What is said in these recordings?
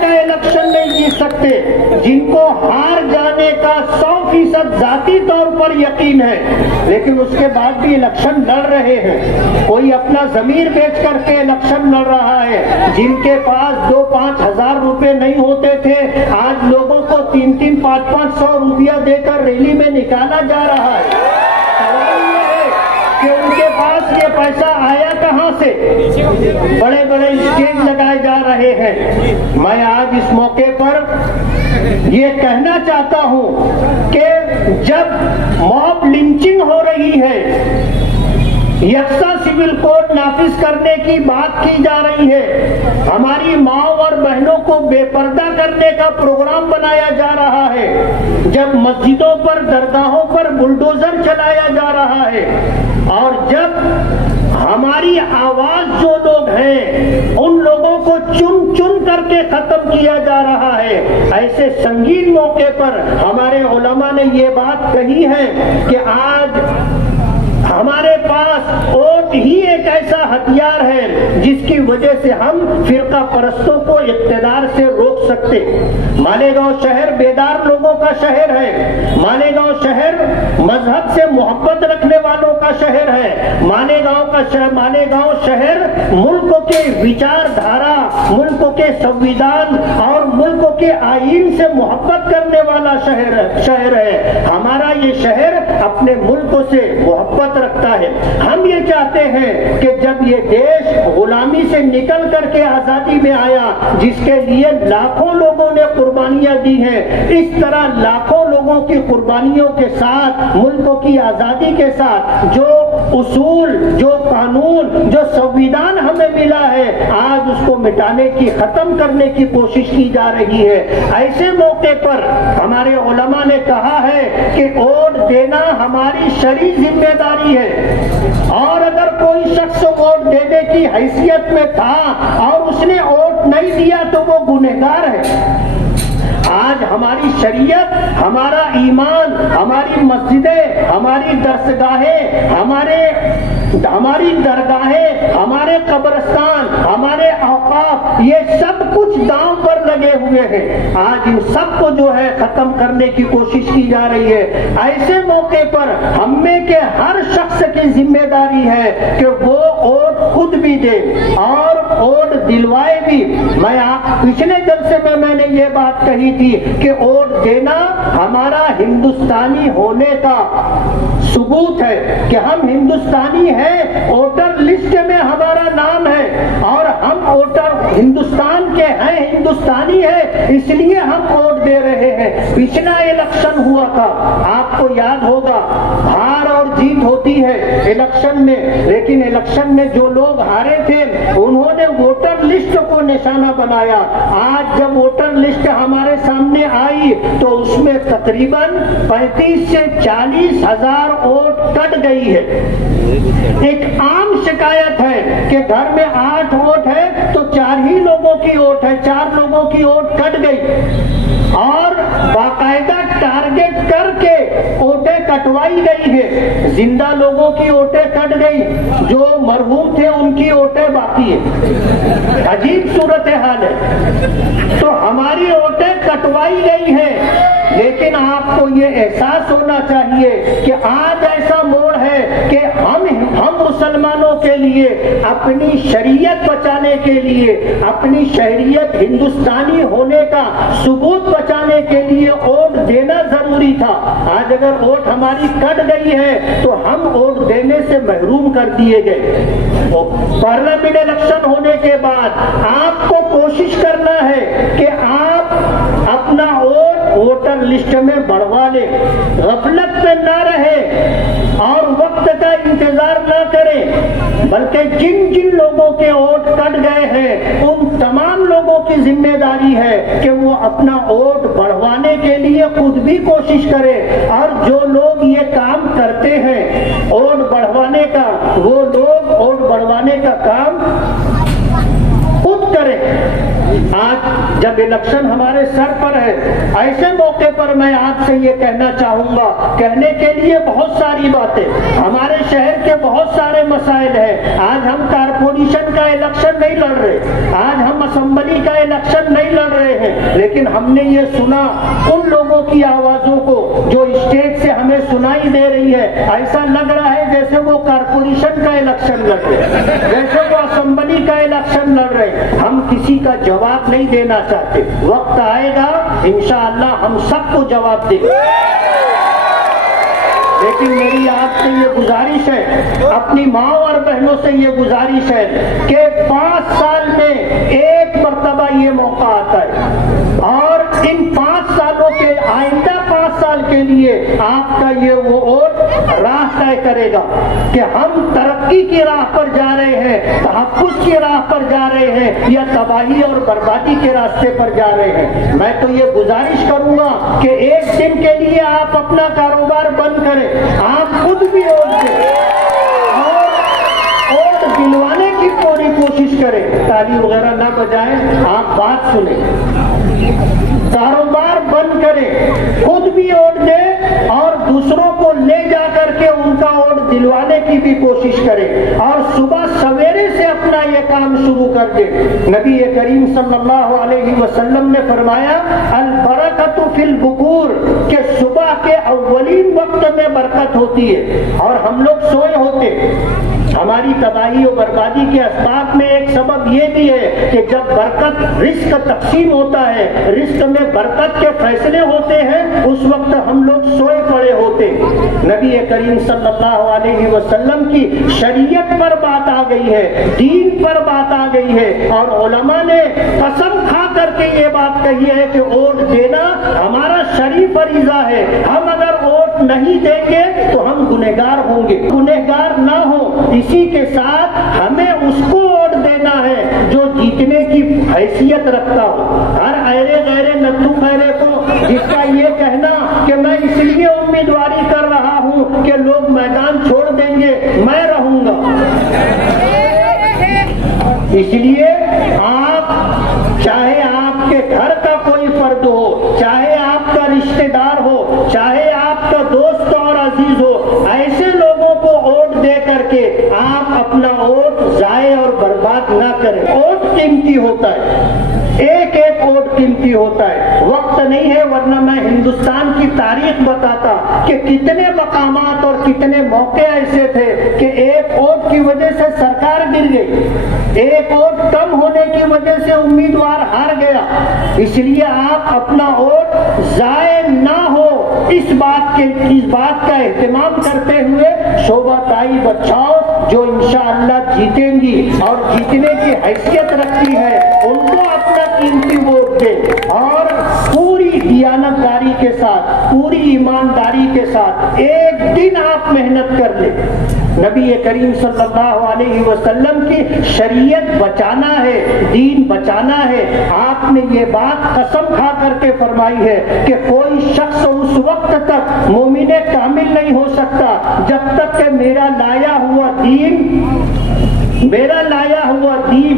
کا الیکشن نہیں جیت سکتے جن کو ہار جانے کا 100% ذاتی طور پر یقین ہے، لیکن اس کے بعد بھی الیکشن لڑ رہے ہیں۔ کوئی اپنا ضمیر بیچ کر کے الیکشن لڑ رہا ہے۔ جن کے پاس 2-5 ہزار روپے نہیں ہوتے تھے، آج لوگوں کو 3-3, 500 روپیہ دے کر ریلی میں نکالا جا رہا ہے۔ سوال یہ ہے کہ ان کے پاس یہ پیسہ آیا کہاں سے؟ بڑے بڑے اسٹیج لگائے جا رہے ہیں۔ میں آج اس موقع پر یہ کہنا چاہتا ہوں کہ جب موب لنچنگ ہو رہی ہے، یکساں سول کوڈ نافذ کرنے کی بات کی جا رہی ہے، ہماری ماؤں اور بہنوں کو بے پردہ کرنے کا پروگرام بنایا جا رہا ہے، جب مسجدوں پر درگاہوں پر بلڈوزر چلایا جا رہا ہے، اور جب ہماری آواز جو لوگ ہیں ان لوگوں کو چن چن کر کے ختم کیا جا رہا ہے، ایسے سنگین موقع پر ہمارے علماء نے یہ بات کہی ہے کہ آج ہمارے پاس ووٹ ہی ایک ایسا ہتھیار ہے جس کی وجہ سے ہم فرقہ پرستوں کو اقتدار سے روک سکتے۔ مالیگاؤں شہر بیدار لوگوں کا شہر ہے۔ مالیگاؤں شہر مذہب سے محبت رکھنے والوں کا شہر ہے۔ مالیگاؤں شہر ملک کے وچار دھارا، ملک کے سنویدھان اور ملک کے آئین سے محبت کرنے والا شہر ہے۔ ہمارا یہ شہر اپنے ملک سے محبت رکھتا ہے۔ ہم یہ چاہتے ہیں کہ جب یہ دیش غلامی سے نکل کر کے آزادی میں آیا، جس کے لیے لاکھوں لوگوں نے قربانیاں دی ہیں، اس طرح لاکھوں لوگوں کی قربانیوں کے ساتھ، ملک کی آزادی کے ساتھ جو اصول، جو قانون، جو سنویدھان ہمیں ملا ہے، آج اس کو مٹانے کی، ختم کرنے کی کوشش کی جا رہی ہے۔ ایسے موقع پر ہمارے علماء نے کہا ہے کہ ووٹ دینا ہماری شرعی ذمہ داری ہے، اور اگر کوئی شخص ووٹ دینے کی حیثیت میں تھا اور اس نے ووٹ نہیں دیا تو وہ گنہگار ہے۔ آج ہماری شریعت، ہمارا ایمان، ہماری مسجدیں، ہماری درسگاہیں، ہماری درگاہیں، ہمارے قبرستان، ہمارے اوقاف، یہ سب کچھ داؤں پر لگے ہوئے ہیں۔ آج ان سب کو جو ہے ختم کرنے کی کوشش کی جا رہی ہے۔ ایسے موقع پر ہم میں کے ہر شخص کی ذمہ داری ہے کہ وہ ووٹ خود بھی دے اور ووٹ دلوائے بھی۔ پچھلے جلسے میں نے یہ بات کہی تھی کہ ووٹ دینا ہمارا ہندوستانی ہونے کا ثبوت ہے کہ ہم ہندوستانی ہیں، ووٹر لسٹ میں ہمارا نام ہے اور ہم ووٹر ہندوستان کے ہیں، ہندوستانی ہیں، اس لیے ہم ووٹ دے رہے ہیں۔ پچھلا الیکشن ہوا تھا، آپ کو یاد ہوگا، ہار اور جیت ہوتی ہے الیکشن میں، لیکن الیکشن میں جو لوگ ہارے تھے انہوں نے ووٹر لسٹ کو نشانہ بنایا۔ آج جب ووٹر لسٹ ہمارے سامنے آئی تو اس میں تقریباً 35 سے 40 ہزار ووٹ کٹ گئی ہے۔ ایک عام شکایت ہے کہ گھر میں 8 ووٹ ہے تو 4 ہی لوگوں کی ووٹ ہے، 4 لوگوں کی ووٹ کٹ گئی، اور باقاعدہ ٹارگٹ کر کے ووٹیں کٹوائی گئی ہے۔ زندہ لوگوں کی ووٹیں کٹ گئی، جو مرحوم تھے ان کی ووٹیں باقی ہے۔ عجیب صورتحال ہے۔ تو ہماری ووٹیں کٹوائی گئی ہیں، لیکن آپ کو یہ احساس ہونا چاہیے کہ آج ایسا موڑ ہے کہ ہم مسلمانوں کے لیے اپنی شریعت بچانے کے لیے، اپنی شہریت ہندوستانی ہونے کا ثبوت بچانے کے لیے ووٹ دینا ضروری تھا۔ آج اگر ووٹ ہماری کٹ گئی ہے تو ہم ووٹ دینے سے محروم کر دیے گئے۔ پارلیمنٹ الیکشن ہونے کے بعد آپ کو کوشش کرنا ہے کہ آپ اپنا ووٹ ووٹر لسٹ میں بڑھوا لیں، غفلت میں نہ رہے اور وقت کا انتظار نہ کریں، بلکہ جن جن لوگوں کے ووٹ کٹ گئے ہیں ان تمام لوگوں کی ذمہ داری ہے کہ وہ اپنا ووٹ بڑھوانے کے لیے خود بھی کوشش کریں، اور جو لوگ یہ کام کرتے ہیں ووٹ بڑھوانے کا، وہ لوگ ووٹ بڑھوانے کا کام خود کریں۔ آج جب الیکشن ہمارے سر پر ہے، ایسے موقع پر میں آپ سے یہ کہنا چاہوں گا، کہنے کے لیے بہت ساری باتیں، ہمارے شہر کے بہت سارے مسائل ہیں۔ آج ہم کارپوریشن کا الیکشن نہیں لڑ رہے, آج ہم اسمبلی کا الیکشن نہیں لڑ رہے ہیں, لیکن ہم نے یہ سنا ان لوگوں کی آوازوں کو جو اسٹیج سے ہمیں سنائی دے رہی ہے, ایسا لگ رہا ہے جیسے وہ کارپوریشن کا الیکشن لڑ رہے, جیسے وہ اسمبلی کا الیکشن لڑ رہے. ہم کسی کا جواب نہیں دینا چاہتے, وقت آئے گا انشاءاللہ ہم سب کو جواب دیں گے. لیکن میری آپ سے یہ گزارش ہے, اپنی ماں اور بہنوں سے یہ گزارش ہے کہ 5 سال میں ایک مرتبہ یہ موقع آتا ہے, اور ان 5 سالوں کے آئندہ 5 سال کے لیے آپ کا یہ وہ ووٹ راہ طے کرے گا کہ ہم ترقی کی راہ پر جا رہے ہیں, تحفظ کی راہ پر جا رہے ہیں, یا تباہی اور بربادی کے راستے پر جا رہے ہیں. میں تو یہ گزارش کروں گا کہ ایک دن کے لیے آپ اپنا کاروبار بند کریں, آپ خود بھی ووٹ دیں اور ووٹ دلوانے کی پوری کوشش کریں. تالی وغیرہ نہ بجائیں, آپ بات سنیں, کاروبار بند کریں, خود بھی ووٹ دیں اور دوسروں کو لے جا کر کے ان کا ووٹ دلوانے کی بھی کوشش کریں, اور صبح سویرے سے اپنا یہ کام شروع کر دیں. نبی کریم صلی اللہ علیہ وسلم نے فرمایا البرکۃ فی البکور, کہ صبح کے اولین وقت میں برکت ہوتی ہے. اور ہم لوگ سوئے ہوتے, ہماری تباہی و بربادی کے اسباب میں ایک سبب یہ بھی ہے کہ جب برکت رزق تقسیم ہوتا ہے, رزق میں برکت کے فیصلے ہوتے ہیں, اس وقت ہم لوگ سوئے پڑے ہوتے. نبی کریم صلی اللہ علیہ وسلم کی شریعت پر بات آ گئی ہے, دین پر بات آ گئی ہے, اور علماء نے قسم کھا کر کے یہ بات کہی ہے کہ ووٹ دینا ہمارا شرعی فریضہ ہے. ہم اگر ووٹ نہیں دیں گے تو ہم گنہگار ہوں گے, گنہگار نہ ہو. اسی کے ساتھ ہمیں اس کو ووٹ دینا ہے جو جیتنے کی حیثیت رکھتا ہو. ہر ایرے غیرے نتھو خیرے کو جس کا یہ کہنا کہ میں اس لیے امیدواری کر رہا ہوں کہ لوگ میدان چھوڑ دیں گے, میں رہوں گا. اس لیے آپ, چاہے آپ کے گھر کا کوئی فرد ہو, چاہے آپ کا رشتہ دار ہو, چاہے آپ کا دوست اور عزیز ہو, ایسے لوگوں کو ووٹ دے کر کے آپ اپنا ووٹ ضائع اور برباد نہ کریں. ووٹ قیمتی ہوتا ہے, ایک ایک ووٹ قیمتی ہوتا ہے. وقت نہیں ہے ورنہ میں ہندوستان کی تاریخ بتاتا کہ کتنے مقامات اور کتنے موقع ایسے تھے کہ ایک ووٹ کی وجہ سے سرکار گر گئی, ایک ووٹ کم ہونے کی وجہ سے امیدوار ہار گیا. اس لیے آپ اپنا ووٹ ضائع نہ ہو, اس بات کا اہتمام کرتے ہوئے شعبہ تائی بچاؤ جو انشاءاللہ جیتیں گی اور جیتنے کی حیثیت رکھتی ہے, ان کو اپنا قیمتی ووٹ دے, اور پوری دیانتداری کے ساتھ, پوری ایمانداری کے ساتھ ایک دن آپ محنت کر لیں. نبی کریم صلی اللہ علیہ وسلم کی شریعت بچانا ہے, دین بچانا ہے. آپ نے یہ بات قسم کھا کر کے فرمائی ہے کہ کوئی شخص اس وقت تک مومن کامل نہیں ہو سکتا جب تک کہ میرا لایا ہوا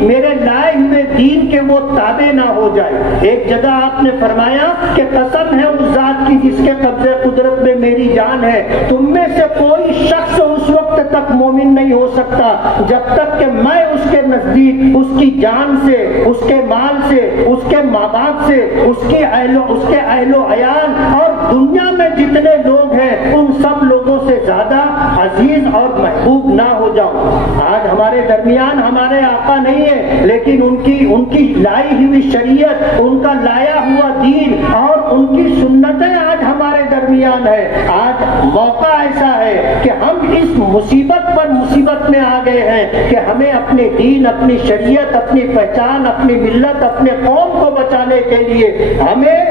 میرے لائے ہوئے دین کے وہ تابع نہ ہو جائے. ایک جگہ آپ نے فرمایا کہ قسم ہے اس ذات کی جس کے قبضے قدرت میں میری جان ہے, تم میں سے کوئی شخص اس وقت تک مومن نہیں ہو سکتا جب تک کہ میں اس کے نزدیک اس کی جان سے, اس کے مال سے, اس کے ماں باپ سے, اس کے اہل و عیال اور دنیا میں جتنے لوگ ہیں ان سب لوگوں سے زیادہ عزیز اور محبوب نہ ہو جاؤں. آج ہمارے درمیان ہمارے آقا نہیں ہے, لیکن ان کی لائی ہوئی شریعت, ان کا لایا ہوا دین اور ان کی سنتیں آج ہمارے درمیان ہے. آج موقع ایسا ہے کہ ہم اس مصیبت پر مصیبت میں آ گئے ہیں کہ ہمیں اپنے دین, اپنی شریعت, اپنی پہچان, اپنی ملت, اپنے قوم کو بچانے کے لیے ہمیں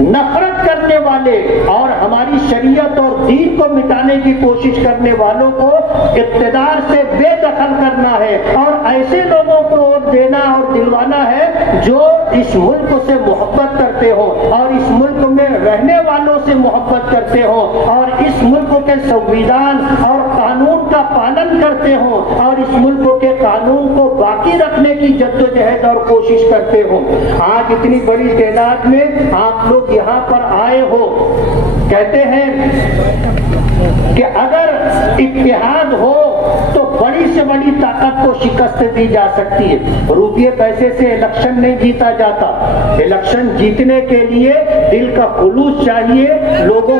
نفرت کرنے والے اور ہماری شریعت اور دین کو مٹانے کی کوشش کرنے والوں کو اقتدار سے بے دخل کرنا ہے, اور ایسے لوگوں کو ووٹ دینا اور دلوانا ہے جو اس ملک سے محبت کرتے ہو, اور اس ملک میں رہنے والوں سے محبت کرتے ہو, اور اس ملک کے سنویدھان اور قانون کا پالن کرتے ہو, اور اس ملک کے قانون کو باقی رکھنے کی جدوجہد اور کوشش کرتے ہو. آج اتنی بڑی تعداد میں آپ لوگ یہاں پر آئے ہو, کہتے ہیں کہ اگر اتحاد ہو تو بڑی سے بڑی طاقت کو شکست دی جا سکتی ہے۔ روپیے پیسے سے الیکشن نہیں جیتا جاتا، الیکشن جیتنے کے لیے دل کا خلوص چاہیے، لوگوں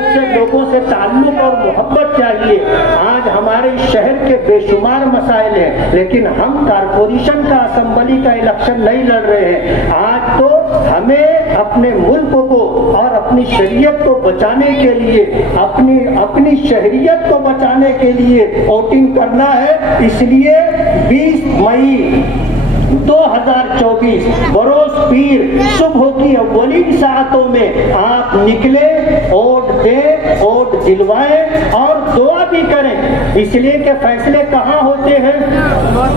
سے تعلق اور محبت چاہیے۔ آج ہمارے شہر کے بے شمار مسائل ہیں، لیکن ہم کارپوریشن کا، اسمبلی کا الیکشن نہیں لڑ رہے ہیں۔ آج تو ہمیں اپنے ملک کو اور اپنی شریعت کو بچانے کے لیے، اپنی شہریت کو بچانے کے لیے ووٹنگ کرنا ہے۔ اس لیے 20 مئی 2024 بروز پیر صبح کی اولین ساعتوں میں آپ نکلے، ووٹ دیں، ووٹ دلوائیں اور دعا بھی کریں، اس لیے کہ فیصلے کہاں ہوتے ہیں؟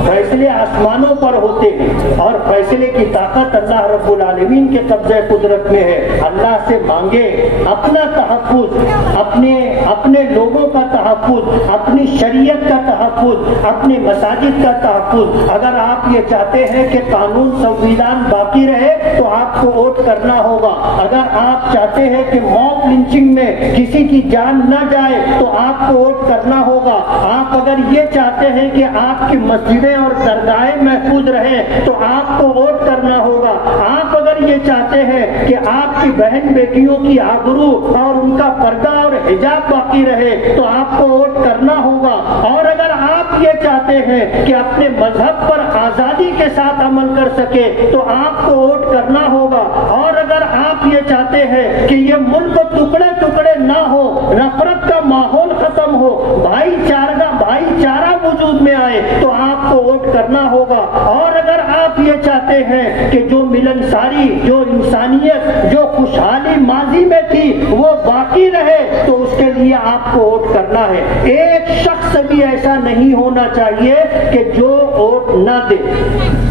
فیصلے آسمانوں پر ہوتے ہیں، اور فیصلے کی طاقت اللہ رب العالمین کے قبضہ قدرت میں ہے۔ اللہ سے مانگے اپنا تحفظ، اپنے لوگوں کا تحفظ، اپنی شریعت کا تحفظ، اپنے مساجد کا تحفظ۔ اگر آپ یہ چاہتے ہیں کہ قانون سنویدھان باقی رہے تو آپ کو ووٹ کرنا ہوگا۔ اگر آپ چاہتے ہیں کہ موب لنچنگ میں کسی کی جان نہ جائے تو آپ کو ووٹ کرنا ہوگا۔ آپ اگر یہ چاہتے ہیں کہ آپ کی مسجدیں اور درگاہیں محفوظ رہیں تو آپ کو ووٹ کرنا ہوگا۔ آپ اگر یہ چاہتے ہیں کہ آپ کی بہن بیٹیوں کی آبرو اور ان کا پردہ اور حجاب باقی رہے تو آپ کو ووٹ کرنا ہوگا۔ اور اگر آپ یہ چاہتے ہیں کہ اپنے مذہب پر آزادی کے ساتھ عمل کر سکے تو آپ کو ووٹ کرنا ہوگا۔ اور اگر آپ یہ چاہتے ہیں کہ یہ ملک ٹکڑے ٹکڑے نہ ہو، نفرت کا ماحول ختم ہو، بھائی چارہ وجود میں آئے تو آپ کو ووٹ کرنا ہوگا۔ اور اگر آپ یہ چاہتے ہیں کہ جو ملنساری، جو انسانیت، جو خوشحالی ماضی میں تھی وہ باقی رہے تو اس کے لیے آپ کو ووٹ کرنا ہے۔ ایک شخص بھی ایسا نہیں ہونا چاہیے کہ جو ووٹ نہ دے۔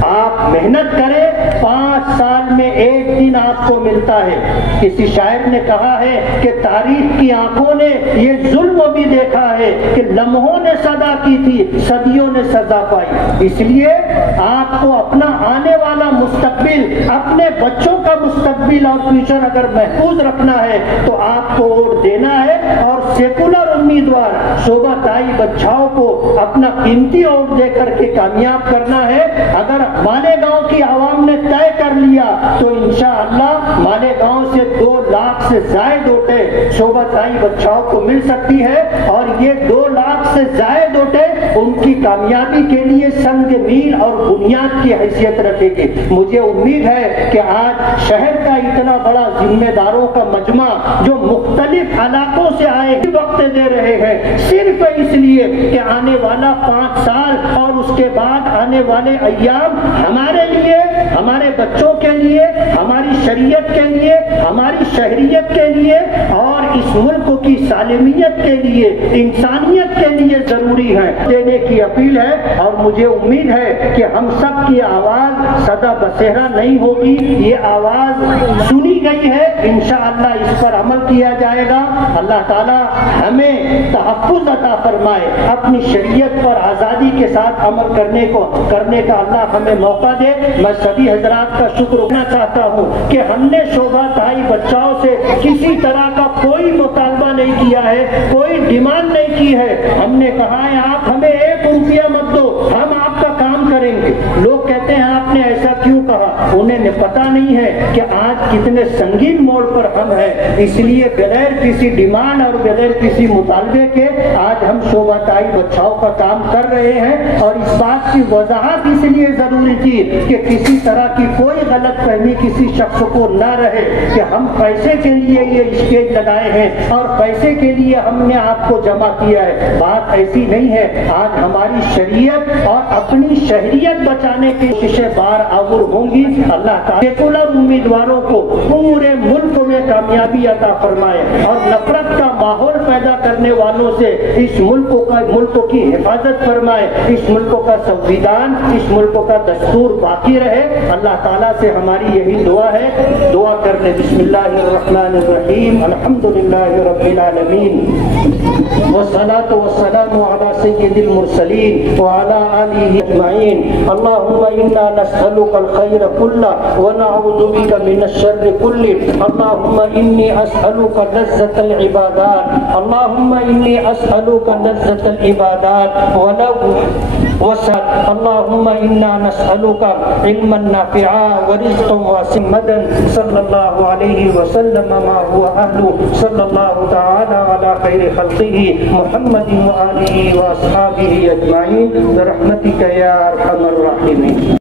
آپ محنت کریں، 5 سال میں ایک دن آپ کو ملتا ہے۔ کسی شاعر نے کہا ہے کہ تاریخ کی آنکھوں نے یہ ظلم بھی دیکھا ہے کہ لمحوں نے صدا کی تھی، صدیوں نے سزا پائی۔ اس لیے آپ کو اپنا آنے والا مستقبل، اپنے بچوں کا مستقبل اور فیوچر اگر محفوظ رکھنا ہے تو آپ کو ووٹ دینا ہے، اور سیکولر امیدوار شوبھا تائی بچاؤ کو اپنا قیمتی ووٹ دے کر کے کامیاب کرنا ہے۔ اگر مالیگاؤں کی عوام نے طے کر لیا تو انشاءاللہ مالیگاؤں سے 2 لاکھ سے زائد ووٹیں شوبھا تائی بچاؤ کو مل سکتی ہے، اور یہ 2 لاکھ سے زائد ووٹیں ان کی کامیابی کے لیے سنگ میل اور بنیاد کی حیثیت رکھے گی۔ مجھے امید ہے کہ آج شہر کا اتنا بڑا ذمہ داروں کا مجمع جو مختلف علاقوں سے آئے وقت دے رہے ہیں، صرف اس لیے کہ آنے والا 5 سال اور اس کے بعد آنے والے ایام ہمارے لیے، ہمارے بچوں کے لیے، ہماری شریعت کے لیے، ہماری شہریت کے لیے اور اس ملک کی سالمیت کے لیے، انسانیت کے لیے ضروری ہے دینے کی اپیل ہے۔ اور مجھے امید ہے کہ ہم سب کی آواز سدا بسیرا نہیں ہوگی، یہ آواز سنی گئی ہے، انشاءاللہ اس پر عمل کیا جائے گا۔ اللہ تعالی ہمیں تحفظ عطا فرمائے، اپنی شریعت پر آزادی کے ساتھ عمل کرنے کا اللہ ہمیں موقع دے۔ میں سبھی حضرات کا شکر کرنا چاہتا ہوں کہ ہم نے شوبھا تائی بچاؤ سے کسی طرح کا کوئی مطالبہ نہیں کیا ہے، کوئی ڈیمانڈ نہیں کی ہے۔ ہم نے کہا ہے آپ ہمیں 1 روپیہ مت دو، ہم آپ کا کام کریں گے۔ لوگ کہتے ہیں آپ نے ایسا کیوں کہا؟ انہیں پتا نہیں ہے کہ آج کتنے سنگین موڑ پر ہم ہیں، اس لیے بغیر کسی ڈیمانڈ اور بغیر کسی مطالبے کے آج ہم شوبھا تائی بچاؤ کا کام کر رہے ہیں۔ اور اس بات کی وضاحت اس لیے ضروری تھی کہ کسی طرح کی کوئی غلط فہمی کسی شخص کو نہ رہے کہ ہم پیسے کے لیے یہ اسٹیج لگائے ہیں اور پیسے کے لیے ہم نے آپ کو جمع کیا ہے۔ بات ایسی نہیں ہے۔ آج ہماری شریعت اور اپنی شہریت بچانے کی کوششیں بار آور ہوں گی۔ اللہ تعالیٰ سیکولر امیدواروں کو پورے ملک میں کامیابی عطا فرمائے اور نفرت کا ماحول پیدا کرنے والوں سے اس ملک کی حفاظت فرمائے، اس ملک کا سنویدھان، اس ملک کا دستور باقی رہے۔ اللہ تعالیٰ سے ہماری یہی دعا ہے۔ دعا کرنے بسم اللہ الرحمن الرحیم، الحمدللہ رب العالمین، والصلاة والسلام علی سید المرسلین وعلی آلہ وآله أجمعين. اللهم إنا نسألك الخير كله ونعوذ بك من الشر كله. اللهم إني أسألك لذة العبادات. اللهم إني أسألك لذة العبادات ولو وسعت. اللهم إنا نسألك علما نافعا ورزقا واسعا. صلى الله عليه وسلم ما هو أهله. صلى الله تعالى على خير خلقه محمد وآله وأصحابه أجمعين برحمتك يا أرحم الراحمين.